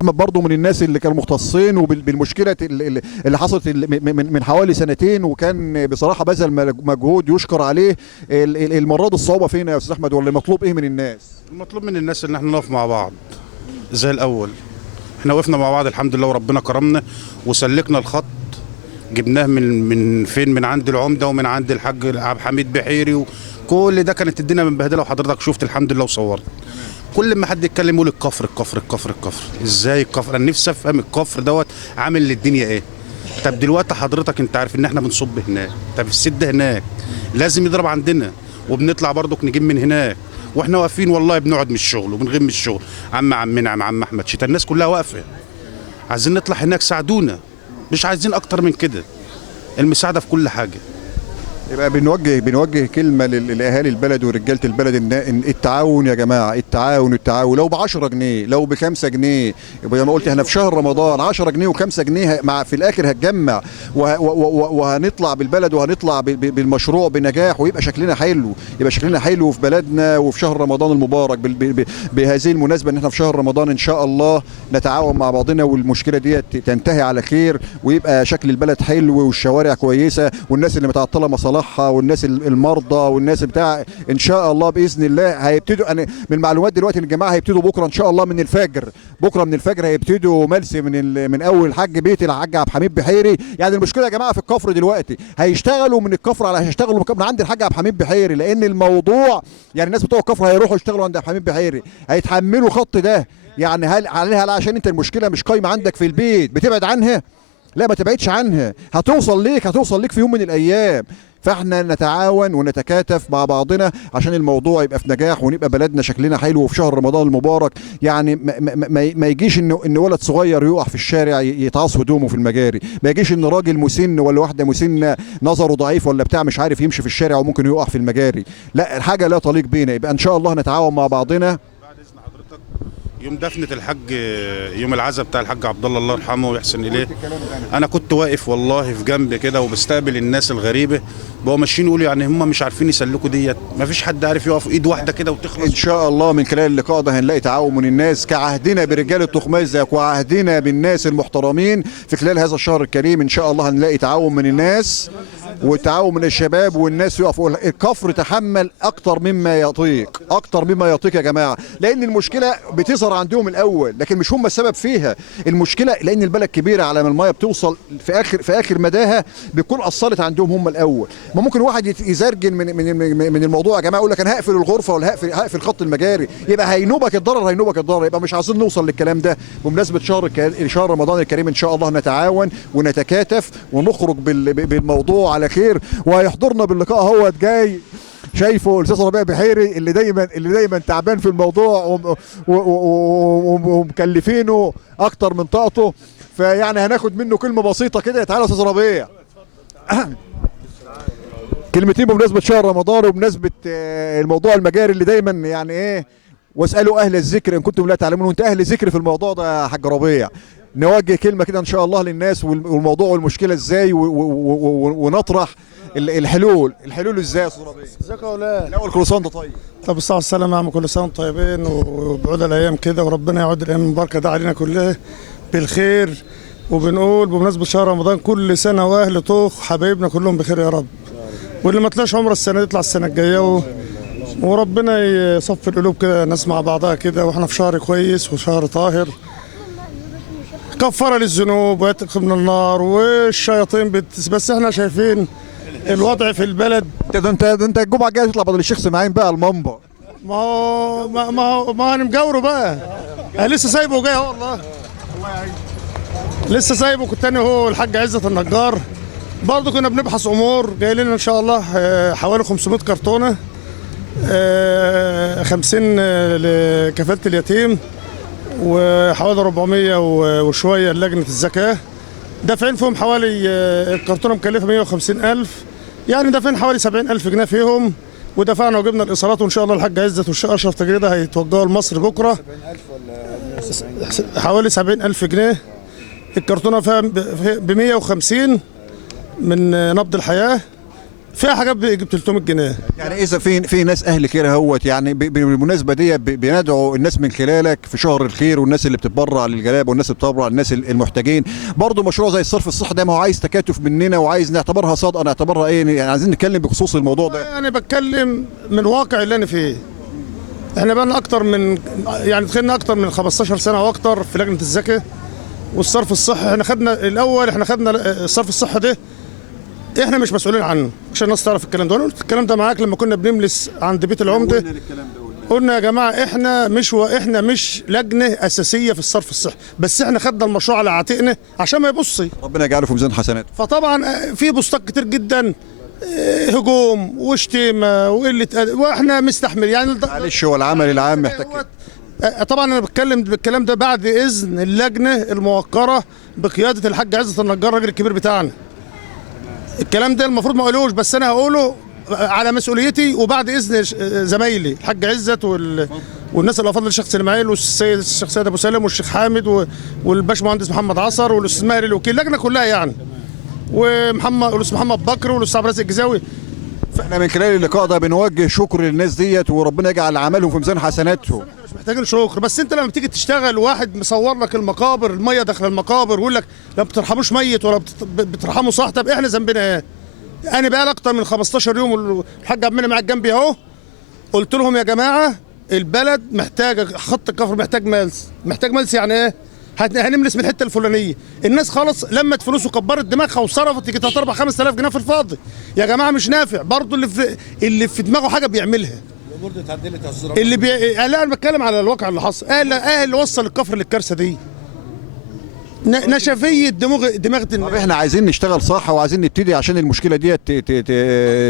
احمد برضه من الناس اللي كانوا مختصين وبالمشكله اللي حصلت من حوالي سنتين، وكان بصراحه بذل مجهود يشكر عليه. المره دي الصعوبه فين يا استاذ احمد، ولا مطلوب ايه من الناس؟ المطلوب من الناس ان احنا نقف مع بعض زي الاول. احنا وقفنا مع بعض الحمد لله وربنا كرمنا وسلكنا الخط، جبناه من فين، من عند العمده ومن عند الحاج عبد الحميد بحيري، وكل ده كانت الدنيا مبهدله، وحضرتك شفت الحمد لله وصورت. كل ما حد يتكلم يقول الكفر الكفر الكفر الكفر، ازاي الكفر؟ انا نفسي افهم الكفر دوت عامل للدنيا ايه. طب دلوقتي حضرتك انت عارف ان احنا بنصب هناك، طب السد هناك لازم يضرب عندنا، وبنطلع برضك نجيب من هناك، واحنا واقفين والله بنقعد من الشغل وبنغيب من الشغل. عم منعم، عم احمد شتا، الناس كلها واقفه. عايزين نطلع هناك، ساعدونا، مش عايزين اكتر من كده. المساعده في كل حاجه. يبقى بنوجه كلمه لاهالي البلد ورجاله البلد ان التعاون يا جماعه، التعاون لو ب 10 جنيه لو ب 5 جنيه. يبقى زي ما قلت احنا في شهر رمضان 10 جنيه و5 جنيه مع في الاخر هتجمع وهنطلع بالبلد وهنطلع بالمشروع بنجاح، ويبقى شكلنا حلو، يبقى شكلنا حلو في بلدنا وفي شهر رمضان المبارك. بهذه المناسبه ان احنا في شهر رمضان ان شاء الله نتعاون مع بعضنا والمشكله دي تنتهي على خير، ويبقى شكل البلد حلو والشوارع كويسه والناس اللي متعطله مصالحها والناس المرضى والناس بتاع ان شاء الله باذن الله هيبتدوا. انا من المعلومات دلوقتي ان الجماعه هيبتدوا بكره ان شاء الله من الفجر، بكره من الفجر هيبتدوا ملسي من اول الحاج بيت الحاج عبد الحميد بحيري. يعني المشكله يا جماعه في الكفر دلوقتي، هيشتغلوا من الكفر على هيشتغلوا من عند الحاج عبد الحميد بحيري، لان الموضوع يعني الناس بتوع الكفر هيروحوا يشتغلوا عند عبد الحميد بحيري، هيتحملوا الخط ده. يعني هل عليها عشان انت المشكله مش قايمه عندك في البيت بتبعد عنها؟ لا ما تبعدش عنها، هتوصل ليك في يوم من الايام. فاحنا نتعاون ونتكاتف مع بعضنا عشان الموضوع يبقى في نجاح، ونبقى بلدنا شكلنا حلو في شهر رمضان المبارك. يعني ما يجيش ان ولد صغير يقع في الشارع يتعص هدومه في المجاري، ما يجيش ان راجل مسن ولا واحده مسنه نظره ضعيف ولا بتاع مش عارف يمشي في الشارع وممكن يقع في المجاري. لا الحاجه لا تليق بينا. يبقى ان شاء الله نتعاون مع بعضنا. يوم دفنة الحاج، يوم العزاء بتاع الحاج عبد الله يرحمه ويحسن اليه، انا كنت واقف والله في جنب كده وبستقبل الناس الغريبه، بقوا ماشيين يقولوا يعني هم مش عارفين يسلكوا ديت، ما فيش حد عارف يقف ايد واحده كده وتخلص. ان شاء الله من خلال اللقاء ده هنلاقي تعاون من الناس كعهدنا برجال التخماز وعهدنا بالناس المحترمين في خلال هذا الشهر الكريم. ان شاء الله هنلاقي تعاون من الناس وتعاون من الشباب والناس يقفوا. الكفر تحمل اكتر مما يطيق، اكتر مما يطيق يا جماعه، لان المشكله بتظهر عندهم الاول لكن مش هم السبب فيها. المشكله لان البلد كبيره، على ما الميه بتوصل في اخر مداها بتكون اثرت عندهم هم الاول. ما ممكن واحد يزرجن من الموضوع يا جماعه، يقول لك انا هقفل الغرفه ولا هقفل خط المجاري، يبقى هينوبك الضرر. يبقى مش عايزين نوصل للكلام ده. بمناسبه شهر رمضان الكريم ان شاء الله نتعاون ونتكاتف ونخرج بالموضوع على خير. وهيحضرنا باللقاء هو جاي شايفه الاستاذ ربيع بحيري اللي دايما تعبان في الموضوع ومكلفينه اكتر من طاقته. فيعني هناخد منه كلمه بسيطه كده. تعالى يا استاذ ربيع كلمتين بمناسبه شهر رمضان وبمناسبه الموضوع المجاري اللي دايما يعني ايه، واسالوا اهل الذكر ان كنتم لا تعلمون. وانت اهل ذكر في الموضوع ده يا حاج ربيع، نوجه كلمه كده ان شاء الله للناس والموضوع والمشكله ازاي ونطرح الحلول ازاي يا استاذ ربيع؟ ازيك يا اولاد؟ الاول كل سنه وانت طيب. طب الصحه والسلامه يا عم، كل سنه وانتم طيبين وبعود الايام كده، وربنا يعود الايام المباركه ده علينا كلها بالخير. وبنقول بمناسبه شهر رمضان كل سنه واهل طوخ حبايبنا كلهم بخير يا رب، واللي ما طلعش عمره السنه دي يطلع السنه الجايه وربنا يصفي القلوب كده، ناس مع بعضها كده، واحنا في شهر كويس وشهر طاهر كفاره للذنوب ويتق من النار والشياطين بس احنا شايفين الوضع في البلد. انت الجمعه الجايه تطلع بدل الشيخ سماعين بقى المنبر. ما انا مجاوره بقى، انا لسه سايبه وجاي اهو والله. لسه سايبه. كنت تاني هو الحاج عزت النجار برضه كنا بنبحث امور، جاي لنا ان شاء الله حوالي 500 كرتونه 50 لكفاله اليتيم، وحوالي 400 وشويه لجنه الزكاه، دافعين فيهم حوالي الكرتونه مكلفه 150,000، يعني دافعين حوالي 70,000 جنيه فيهم، ودفعنا وجبنا الايصالات. وان شاء الله الحاج عزت والشيخ اشرف تجريده هيتوجهوا لمصر بكره. 70,000 ولا حوالي 70,000 جنيه. الكرتونه فيها ب 150 من نبض الحياه، فيها حاجات بيجيب 300 جنيه. يعني اذا في ناس اهل كده هوت، يعني بالمناسبه دي بندعو الناس من خلالك في شهر الخير، والناس اللي بتتبرع للجلابه والناس اللي بتتبرع للناس المحتاجين، برضه مشروع زي الصرف الصحي ده ما هو عايز تكاتف مننا، وعايز نعتبرها صدقه، نعتبرها ايه يعني، عايزين نتكلم بخصوص الموضوع ده. انا بتكلم من الواقع اللي انا فيه. احنا بقى لنا اكتر من، يعني دخلنا اكتر من 15 سنه واكتر في لجنه الزكاه والصرف الصحي. احنا خدنا الصرف الصحي ده، احنا مش مسؤولين عنه عشان الناس تعرف الكلام ده. وانا قلت الكلام ده معاك لما كنا بنملس عند بيت العمده، قلنا يا جماعه احنا مش لجنه اساسيه في الصرف الصحي، بس احنا خدنا المشروع على عاتقنا عشان ما يبصي. ربنا يجعله في ميزان حسنات. فطبعا في بوستات كتير جدا هجوم وشتيمه وقله واحنا مستحمل يعني. معلش، هو العمل العام محتاج. طبعا انا بتكلم بالكلام ده بعد اذن اللجنه الموقره بقياده الحاج عزت النجار الراجل الكبير بتاعنا. الكلام ده المفروض ما اقولوش، بس انا هقوله على مسؤوليتي وبعد اذن زمايلي الحاج عزت والناس الافاضل، الشيخ سليمان والسيد الشيخ سيد ابو سالم والشيخ حامد والباشمهندس محمد عصر والاستاذ ماهر الوكيل، اللجنه كلها يعني، والاستاذ محمد بكر والاستاذ عبد الرازق الجزاوي. فاحنا من خلال اللقاء ده بنوجه شكر للناس ديت، وربنا يجعل عملهم في ميزان حسناتهم. مش محتاجين شكر، بس انت لما بتيجي تشتغل واحد مصور لك المقابر، الميه داخل المقابر، ويقول لك لا بترحموش ميت ولا بترحموا صح، طب احنا ذنبنا ايه؟ انا بقى لي اكتر من 15 يوم الحاج عبد المنعم قاعد جنبي اهو، قلت لهم يا جماعه البلد محتاجه خط الكفر، محتاج ملس يعني ايه؟ هنملس من الحته الفلانيه. الناس خلاص لمت فلوس وكبرت دماغها وصرفت يجي 3 5000 جنيه في الفاضي. يا جماعه مش نافع، برضه اللي في دماغه حاجه بيعملها. الامور دي اتعدلت يا استاذ اللي لا انا بتكلم على الواقع اللي حصل. اللي وصل الكفر للكارثه دي نشفيه دماغ طب احنا عايزين نشتغل صح، وعايزين نبتدي عشان المشكله دي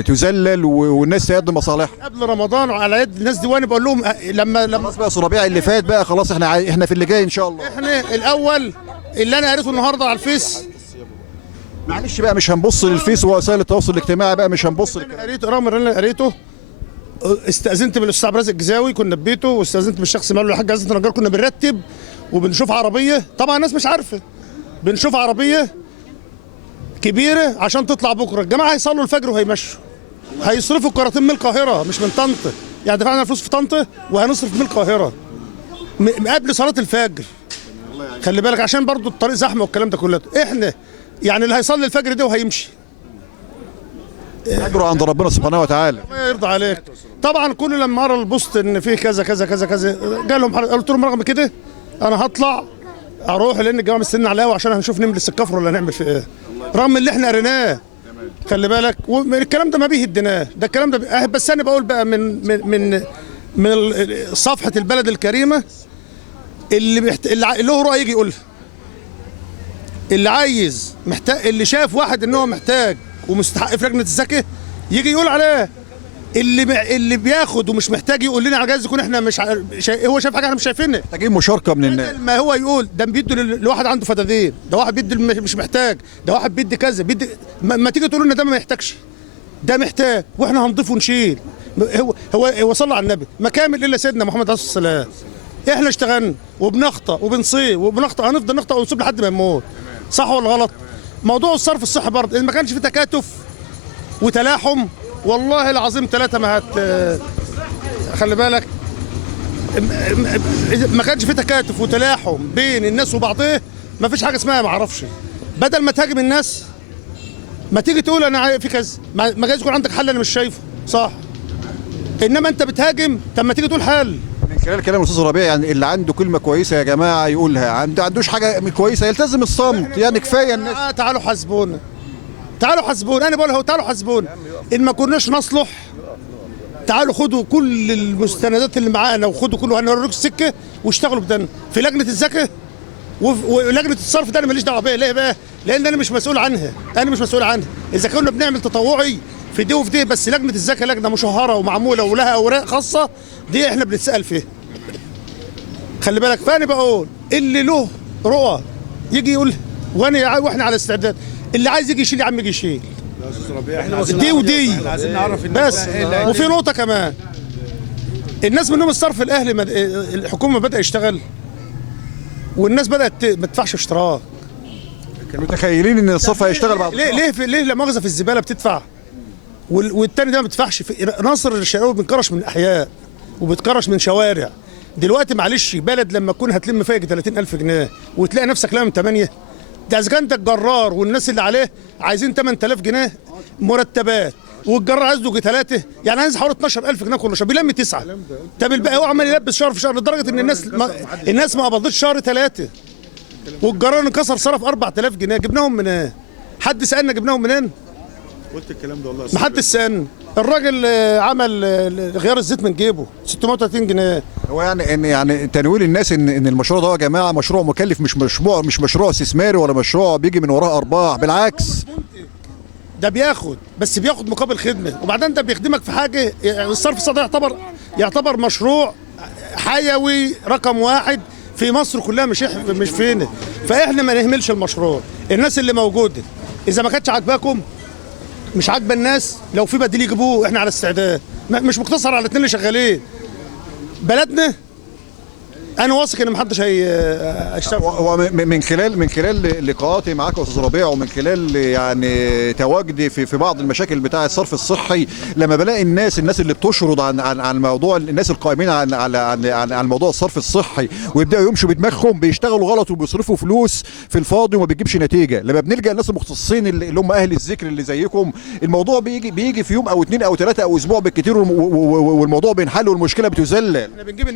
تذلل والناس تقدم مصالحها قبل رمضان على يد الناس دي. وانا بقول لهم لما خلاص بقى ربيع اللي فات بقى خلاص، احنا في اللي جاي ان شاء الله. احنا الاول اللي انا قريته النهارده على الفيس، معلش بقى مش هنبص للفيس ووسائل التواصل الاجتماعي بقى، مش هنبص رغم اللي انا قريته. استاذنت من الاستاذ عبد الرازق الجزاوي كنا في بيته، واستاذنت من الشخص ماله الحاج عزت النجار، كنا بنرتب وبنشوف عربيه. طبعا الناس مش عارفه، بنشوف عربيه كبيره عشان تطلع بكره. الجماعه هيصلوا الفجر وهيمشوا، هيصرفوا الكراتين من القاهره مش من طنطا، يعني دفعنا فلوس في طنطا وهنصرف من القاهره قبل صلاه الفجر. خلي بالك عشان برضو الطريق زحمه والكلام ده كله. احنا يعني اللي هيصلي الفجر ده وهيمشي اجره عند ربنا سبحانه وتعالى. الله يرضى عليك. طبعا كل لما ارى البوست ان فيه كذا كذا كذا كذا، قال لهم قلت لهم رغم كده انا هطلع اروح، لان الجماعه مستنيين على القهوه عشان هنشوف نملس الكفر ولا نعمل في ايه، رغم اللي احنا قريناه. خلي بالك والكلام ده ما بيهدناه، ده الكلام ده بس انا بقول بقى من صفحه البلد الكريمه اللي له رؤيه يجي يقولها. اللي عايز محتاج، اللي شاف واحد ان هو محتاج ومستحق في لجنه الزكاه يجي يقول عليه. اللي بياخد ومش محتاج يقول لنا على جايز يكون احنا مش هو شايف حاجه احنا مش شايفينها. محتاجين مشاركه من الناس. ما هو يقول ده بيدي لواحد عنده فدادين، ده واحد بيدي مش محتاج، ده واحد بيدي كذا بيدي. ما تيجي تقولوا لنا ده ما يحتاجش، ده محتاج واحنا هنضيف ونشيل. هو صلى على النبي ما كامل الا سيدنا محمد عليه الصلاه والسلام. احنا اشتغلنا وبنخطأ وبنصيب وبنخطأ، هنفضل نخطأ ونصيب لحد ما نموت. صح ولا غلط؟ موضوع الصرف الصحي برضه إن ما كانش في تكاتف وتلاحم والله العظيم ثلاثة ما خلي بالك، ما كانش في تكاتف وتلاحم بين الناس وبعضها ما فيش حاجة اسمها ما اعرفش. بدل ما تهاجم الناس ما تيجي تقول انا في كذا، ما جايز يكون عندك حل انا مش شايفه صح، انما انت بتهاجم. طب ما تيجي تقول حل. من خلال كلام الاستاذ ربيع يعني اللي عنده كلمه كويسه يا جماعه يقولها، عندوش حاجه كويسه يلتزم الصمت، يعني كفايه الناس. تعالوا حاسبونا، تعالوا حاسبونا. انا بقول اهو تعالوا حاسبونا. ان ما كناش نصلح تعالوا خدوا كل المستندات اللي معانا وخدوا كله، هنوريكم السكه واشتغلوا بدنا في لجنه الزكاه ولجنه الصرف. ده انا ماليش دعوه بيها. ليه بقى؟ لان انا مش مسؤول عنها، انا مش مسؤول عنها. اذا كنا بنعمل تطوعي في دي وفي دي، بس لجنه الزكاه لجنه مشهره ومعموله ولها اوراق خاصه، دي احنا بنتسال فيها. خلي بالك. فانا بقول اللي له رؤى يجي يقول، واحنا على استعداد. اللي عايز يجي يشيل يا عم يجي يشيل، دي ودي بس. وفي نقطه كمان، الناس منهم الصرف الاهلي الحكومه بدأ يشتغل والناس بدأت ما تدفعش اشتراك. كانوا متخيلين ان الصرف هيشتغل بعد ليه لا مؤاخذه في الزباله بتدفع والتاني ده ما بيدفعش. في ناصر الشرقاوي بنكرش من احياء وبتكرش من شوارع. دلوقتي معلش بلد لما تكون هتلم فيها 30,000 جنيه وتلاقي نفسك لامم 8، ده اذا كان انت الجرار والناس اللي عليه عايزين 8,000 جنيه مرتبات والجرار عايز له 3، يعني عايز حوالي 12,000 جنيه كل شهر، بيلم 9. طب الباقي هو عمال يلبس شهر في شهر لدرجه ان الناس ما قبضتش شهر 3، والجرار انكسر صرف 4,000 جنيه. جبناهم منين؟ حد سالنا جبناهم منين؟ قلت الكلام ده والله. ما حدش سالنا. الراجل عمل غيار الزيت من جيبه 630 جنيه. هو يعني تنويل الناس ان المشروع ده يا جماعه مشروع مكلف، مش مشروع استثماري ولا مشروع بيجي من وراه ارباح، بالعكس ده بياخد، بس بياخد مقابل خدمه، وبعدين ده بيخدمك في حاجه. يعني الصرف الصحي يعتبر مشروع حيوي رقم 1 في مصر كلها، مش فينا. فاحنا ما نهملش المشروع. الناس اللي موجوده اذا ما كانتش عاجباكم، مش عاجبه الناس، لو في بديل يجيبوه احنا على استعداد. مش مقتصر على الاثنين اللي شغالين. بلدنا انا واثق ان محدش هيشتغل. من خلال لقاءاتي معاك يا استاذ ربيع، ومن خلال يعني تواجدي في بعض المشاكل بتاع الصرف الصحي، لما بلاقي الناس اللي بتشرد عن موضوع، الناس القائمين عن موضوع الصرف الصحي ويبداوا يمشوا بدماغهم، بيشتغلوا غلط وبيصرفوا فلوس في الفاضي وما بتجيبش نتيجه. لما بنلجا الناس المختصين اللي هم اهل الذكر اللي زيكم، الموضوع بيجي في يوم او 2 او 3 او اسبوع بالكثير، والموضوع بينحل والمشكله بتذلل. احنا بنجيب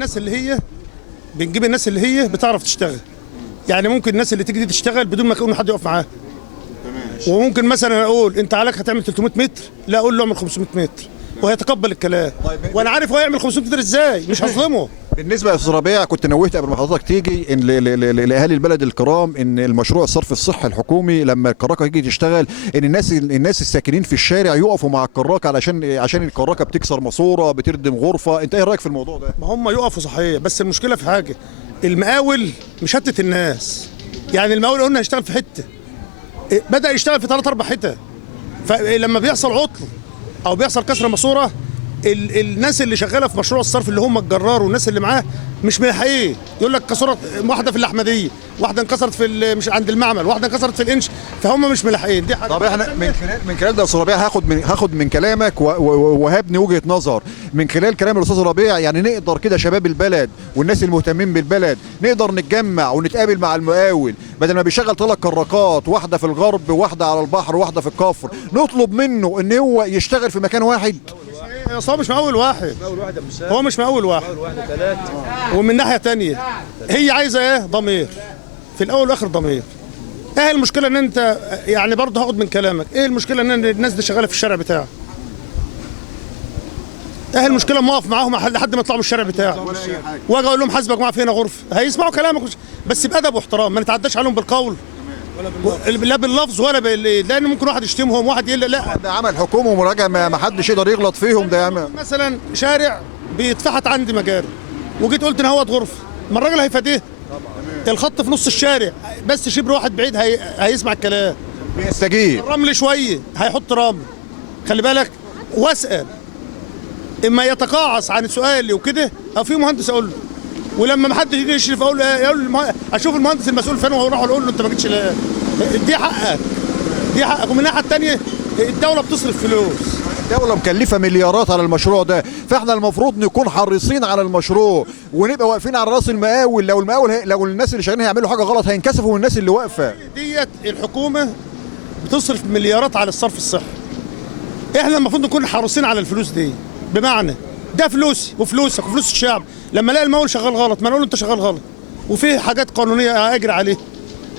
الناس اللي هي بتعرف تشتغل. يعني ممكن الناس اللي تيجي دي تشتغل بدون ما يكون حد يقف معاها. وممكن مثلا اقول انت عليك هتعمل 300 متر، لا اقول له اعمل 500 متر وهيتقبل الكلام. وانا عارف هو يعمل 500 متر ازاي، مش هظلمه. بالنسبه يا استاذ ربيع، كنت نوهت قبل ما حضرتك تيجي ان لاهالي البلد الكرام ان المشروع الصرف الصحي الحكومي لما الكراكه تيجي تشتغل، ان الناس الساكنين في الشارع يقفوا مع الكراكه عشان الكراكه بتكسر ماسوره، بتردم غرفه. انت ايه رايك في الموضوع ده؟ ما هم يقفوا صحيح، بس المشكله في حاجه، المقاول مشتت الناس. يعني المقاول قلنا هيشتغل في حته، بدا يشتغل في 3 4 حتت. فلما بيحصل عطل او بيحصل كسر ماسوره، الناس اللي شغاله في مشروع الصرف اللي هم الجرار والناس اللي معاه مش ملحقين. يقول لك كسرت واحده في الاحمديه، واحده انكسرت في مش عند المعمل، واحده انكسرت في الانش، فهم مش ملحقين. دي حاجه. طب احنا من خلال ده يا استاذ ربيع هاخد من كلامك وهبني وجهه نظر من خلال كلام الاستاذ ربيع. يعني نقدر كده شباب البلد والناس المهتمين بالبلد نقدر نتجمع ونتقابل مع المقاول، بدل ما بيشغل 3 كراكات، واحده في الغرب وواحده على البحر وواحده في الكفر، نطلب منه ان هو يشتغل في مكان واحد. هو مش مقاول واحد، هو مش مقاول واحد، ومن ناحيه تانية هي عايزه ايه؟ ضمير. في الاول والاخر ضمير. ايه المشكله ان انت يعني برضه هاخد من كلامك، ايه المشكله ان الناس دي شغاله في الشارع بتاعك؟ ايه المشكله ما اقف معاهم لحد ما يطلعوا من الشارع بتاعك واجي اقول لهم حاسبك معايا فينا غرفه؟ هيسمعوا كلامك بس بادب واحترام، ما نتعداش عليهم بالقول لا باللفظ ولا لان ممكن واحد يشتمهم، واحد يقول لا ده عمل حكومه ومراجعه، ما حدش يقدر يغلط فيهم. ده يعمل مثلا شارع بيتفحت عندي مجاري وجيت قلت نهوت غرفه، ما الراجل هيفاديه. الخط في نص الشارع، بس شبر واحد بعيد هيسمع الكلام، بيستجيب. الرمل شويه هيحط رمل، خلي بالك. واسال اما يتقاعس عن سؤالي وكده، او في مهندس اقول له، ولما ما حدش يجي يشرف اقول له اشوف المهندس المسؤول فين واروح اقول له انت ما جيتش ليه. دي حقك، دي حقك. ومن الناحيه الثانيه الدوله بتصرف فلوس، الدولة مكلفة مليارات على المشروع ده، فاحنا المفروض نكون حريصين على المشروع ونبقى واقفين على راس المقاول. لو الناس اللي شغالين هيعملوا حاجة غلط هينكسفوا من الناس اللي واقفة. ديت الحكومة بتصرف مليارات على الصرف الصحي. احنا المفروض نكون حريصين على الفلوس دي، بمعنى ده فلوسي وفلوسك وفلوس الشعب. لما الاقي المقاول شغال غلط ما نقول له انت شغال غلط، وفي حاجات قانونية اجري عليه.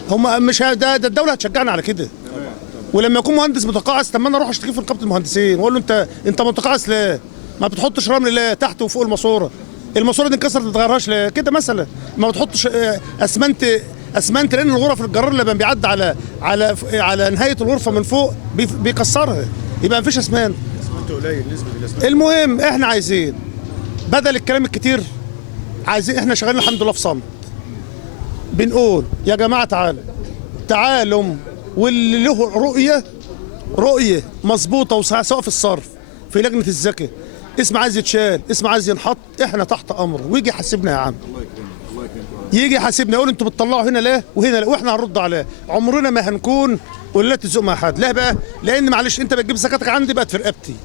هم مش ده الدولة هتشجعنا على كده. ولما يكون مهندس متقاعس، طب ما انا اروح اشتكي في نقابه المهندسين واقول له انت متقاعس ليه؟ ما بتحطش رمل ليه تحت وفوق الماسوره؟ الماسوره دي انكسرت ما تغيرهاش ليه؟ كده مثلا. ما بتحطش اسمنت لان الغرف الجرار لما بيعدي على نهايه الغرفه من فوق بيكسرها، يبقى ما فيش اسمنت قليل نسبه الاسمنت. المهم احنا عايزين بدل الكلام الكتير، عايزين احنا شغالين الحمد لله في صمت. بنقول يا جماعه تعالوا واللي له رؤيه مظبوطه سواء في الصرف في لجنه الزكاه، اسم عايز يتشال، اسم عايز ينحط، احنا تحت امره، ويجي يحاسبنا يا عم. الله يكرمك. يجي يحاسبنا يقول انتوا بتطلعوا هنا ليه وهنا ليه، واحنا هنرد عليه. عمرنا ما هنكون ولا تزق مع حد. ليه بقى؟ لان معلش انت بتجيب زكاتك عندي بقت في رقبتي،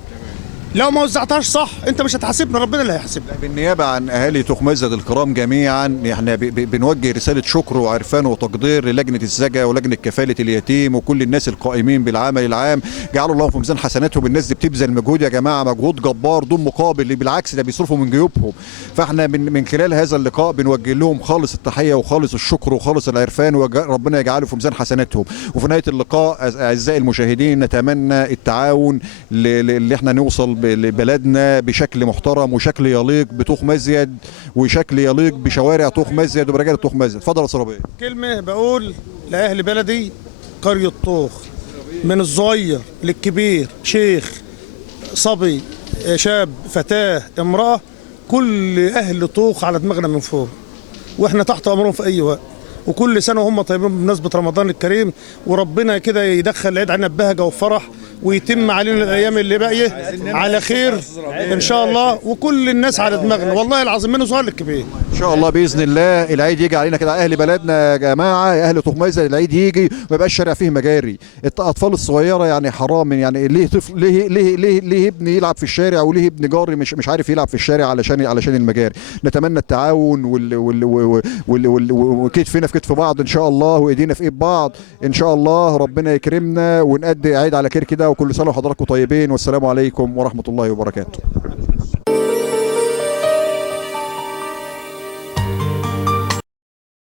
لو ما وزعتهاش صح انت مش هتحاسبنا، ربنا اللي هيحاسبنا. بالنيابه عن اهالي تخمزد الكرام جميعا احنا بنوجه رساله شكر وعرفان وتقدير للجنه الزكاه ولجنه كفاله اليتيم وكل الناس القائمين بالعمل العام. جعلوا الله في ميزان حسناتهم. الناس دي بتبذل مجهود يا جماعه، مجهود جبار دون مقابل، اللي بالعكس ده بيصرفوا من جيوبهم. فاحنا من خلال هذا اللقاء بنوجه لهم خالص التحيه وخالص الشكر وخالص العرفان، وربنا يجعله في ميزان حسناتهم. وفي نهايه اللقاء اعزائي المشاهدين نتمنى التعاون اللي احنا نوصل لبلدنا بشكل محترم وشكل يليق بطوخ مزيد وشكل يليق بشوارع طوخ مزيد وبرجال طوخ مزيد. اتفضل يا صرابيه. كلمه بقول لاهل بلدي قريه طوخ، من الصغير للكبير، شيخ صبي شاب فتاه امراه، كل اهل طوخ على دماغنا من فوق، واحنا تحت امرهم في اي وقت، وكل سنه وهم طيبين بمناسبه رمضان الكريم، وربنا كده يدخل العيد علينا ببهجه وفرح، ويتم علينا الايام اللي باقيه على خير ان شاء الله، وكل الناس على دماغنا والله العظيم من صغير للكبير. ان شاء الله باذن الله العيد يجي علينا كده اهل بلدنا يا جماعه، يا اهل طوخ مزيد، العيد يجي وما يبقاش الشارع فيه مجاري. الاطفال الصغيره يعني حرام، يعني ليه طفل ليه ابني يلعب في الشارع وليه ابن جاري مش عارف يلعب في الشارع علشان المجاري. نتمنى التعاون وكتفنا في كتف بعض ان شاء الله، وايدينا في ايد بعض ان شاء الله. ربنا يكرمنا ونأدي عيد على خير كده، وكل سنه وحضراتكم طيبين، والسلام عليكم ورحمه الله وبركاته.